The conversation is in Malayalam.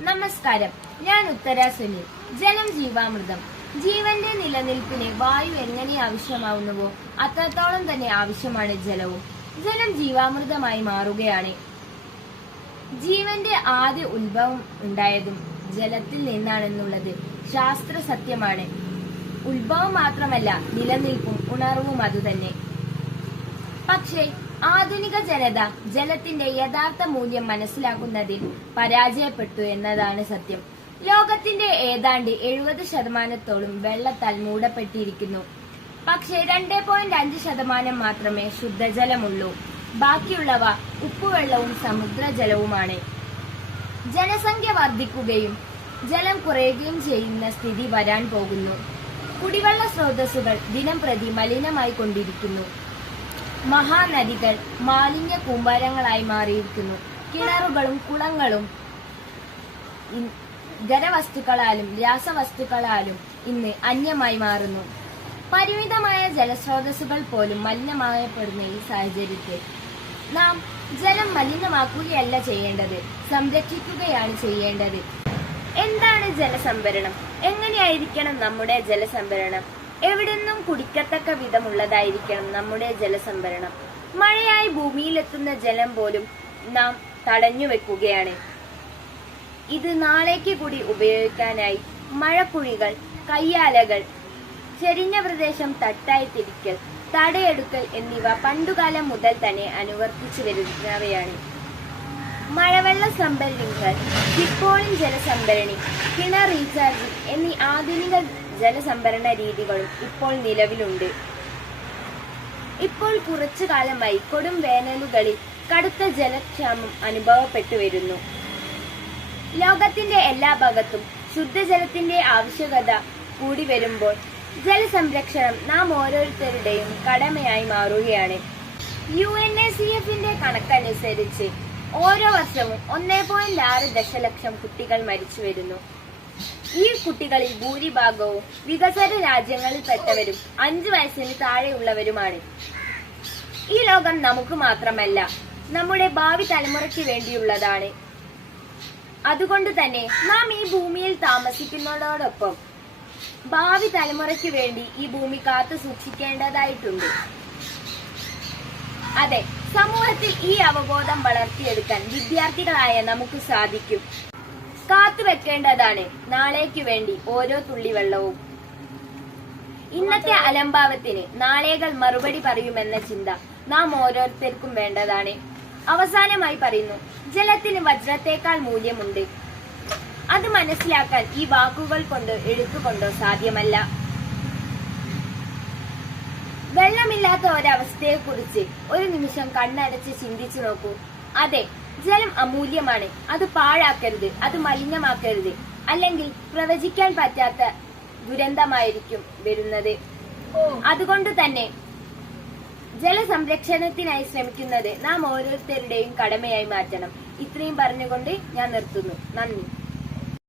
നമസ്കാരം. ഞാൻ ഉത്തര സുനിൽ. ജലം ജീവാമൃതം. ജീവന്റെ നിലനിൽപ്പിന് വായു എങ്ങനെ ആവശ്യമാവുന്നുവോ അത്രത്തോളം തന്നെ ആവശ്യമാണ് ജലവും. ജലം ജീവാമൃതമായി മാറുകയാണ്. ജീവന്റെ ആദ്യ ഉത്ഭവം ഉണ്ടായതും ജലത്തിൽ നിന്നാണെന്നുള്ളത് ശാസ്ത്ര സത്യമാണ്. ഉത്ഭവം മാത്രമല്ല നിലനിൽപ്പും ഉണർവും അതുതന്നെ. പക്ഷേ ആധുനിക ജനത ജലത്തിന്റെ യഥാർത്ഥ മൂല്യം മനസ്സിലാക്കുന്നതിൽ പരാജയപ്പെട്ടു എന്നതാണ് സത്യം. ലോകത്തിന്റെ ഏതാണ്ട് എഴുപത് ശതമാനത്തോളം വെള്ളത്താൽ മൂടപ്പെട്ടിരിക്കുന്നു. പക്ഷേ രണ്ട് പോയിന്റ് അഞ്ച് ശതമാനം മാത്രമേ ശുദ്ധജലമുള്ളൂ. ബാക്കിയുള്ളവ ഉപ്പുവെള്ളവും സമുദ്രജലവുമാണ്. ജനസംഖ്യ വർദ്ധിക്കുകയും ജലം കുറയുകയും ചെയ്യുന്ന സ്ഥിതി വരാൻ പോകുന്നു. കുടിവെള്ള സ്രോതസ്സുകൾ ദിനം പ്രതി മലിനമായി കൊണ്ടിരിക്കുന്നു മഹാനദികൾ മാലിന്യ കൂമ്പാരങ്ങളായി മാറിയിരിക്കുന്നു. കിണറുകളും കുളങ്ങളും ഖരവസ്തുക്കളാലും രാസവസ്തുക്കളാലും ഇന്ന് അന്യമായി മാറുന്നു. പരിമിതമായ ജലസ്രോതസ്സുകൾ പോലും മലിനമായപ്പെടുന്ന ഈ സാഹചര്യത്തിൽ നാം ജലം മലിനമാക്കുകയല്ല ചെയ്യേണ്ടത് സംരക്ഷിക്കുകയാണ് ചെയ്യേണ്ടത്. എന്താണ് ജലസംഭരണം? എങ്ങനെയായിരിക്കണം നമ്മുടെ ജലസംഭരണം? എവിടുന്നും കുടിക്കത്തക്ക വിധമുള്ളതായിരിക്കണം നമ്മുടെ ജലസംഭരണം. മഴയായി ഭൂമിയിലെത്തുന്ന ജലം പോലും നാം തടഞ്ഞു വെക്കുകയാണ്. ഇത് നാളേക്ക് കൂടി ഉപയോഗിക്കാനായി മഴക്കുഴികൾ കയ്യാലകൾ ചെരിഞ്ഞ പ്രദേശം തട്ടായി തിരിക്കൽ തടയെടുക്കൽ എന്നിവ പണ്ടുകാലം മുതൽ തന്നെ അനുവർത്തിച്ചു വരുന്നവയാണ്. മഴവെള്ള സംഭരണികൾ ഡിപ്പോളിംഗ് ജലസംഭരണി കിണർ റീചാർജിംഗ് എന്നീ ആധുനിക ജലസംഭരണ രീതികളും ഇപ്പോൾ നിലവിലുണ്ട്. ഇപ്പോൾ കുറച്ചു കാലമായി കൊടും വേനലുകളിൽ കടുത്ത ജലക്ഷാമം അനുഭവപ്പെട്ടു വരുന്നു. ലോകത്തിന്റെ എല്ലാ ഭാഗത്തും ശുദ്ധജലത്തിന്റെ ആവശ്യകത കൂടി വരുമ്പോൾ ജലസംരക്ഷണം നാം ഓരോരുത്തരുടെയും കടമയായി മാറുകയാണ്. യു എൻ എ സി എഫിന്റെ കണക്കനുസരിച്ച് ഓരോ വർഷവും ഒന്നേ പോയിന്റ് ആറ് ദശലക്ഷം കുട്ടികൾ മരിച്ചു വരുന്നു. ഈ കുട്ടികളിൽ ഭൂരിഭാഗവും വികസന രാജ്യങ്ങളിൽ പെട്ടവരും അഞ്ചു വയസ്സിന് താഴെയുള്ളവരുമാണ്. ഈ ലോകം നമുക്ക് മാത്രമല്ല നമ്മുടെ ഭാവി തലമുറയ്ക്ക് വേണ്ടിയുള്ളതാണ്. അതുകൊണ്ട് തന്നെ നാം ഈ ഭൂമിയിൽ താമസിക്കുന്നതോടൊപ്പം ഭാവി തലമുറയ്ക്ക് വേണ്ടി ഈ ഭൂമി കാത്തു സൂക്ഷിക്കേണ്ടതായിട്ടുണ്ട്. അതെ സമൂഹത്തിൽ ഈ അവബോധം വളർത്തിയെടുക്കാൻ വിദ്യാർത്ഥികളായ നമുക്ക് സാധിക്കും. കാത്തുവെക്കേണ്ടതാണ് നാളേക്ക് വേണ്ടി ഓരോ തുള്ളി വെള്ളവും ഇന്നത്തെ അലംഭാവത്തിന് നാളേകൾ മറുപടി പറയുമെന്ന ചിന്ത നാം ഓരോരുത്തർക്കും വേണ്ടതാണ്. അവസാനമായി പറയുന്നു ജലത്തിന് വജ്രത്തേക്കാൾ മൂല്യമുണ്ട്. അത് മനസ്സിലാക്കാൻ ഈ വാക്കുകൾ കൊണ്ട് എഴുത്തുകൊണ്ടോ സാധ്യമല്ല. വെള്ളമില്ലാത്ത ഒരവസ്ഥയെക്കുറിച്ച് ഒരു നിമിഷം കണ്ണടച്ച് ചിന്തിച്ചു നോക്കൂ. അതെ ജലം അമൂല്യമാണ്. അത് പാഴാക്കരുത് അത് മലിനമാക്കരുത്. അല്ലെങ്കിൽ പ്രവചിക്കാൻ പറ്റാത്ത ദുരന്തമായിരിക്കും വരുന്നത്. അതുകൊണ്ട് തന്നെ ജലസംരക്ഷണത്തിനായി ശ്രമിക്കുന്നത് നാം ഓരോരുത്തരുടെയും കടമയായി മാറ്റണം. ഇത്രയും പറഞ്ഞുകൊണ്ട് ഞാൻ നിർത്തുന്നു. നന്ദി.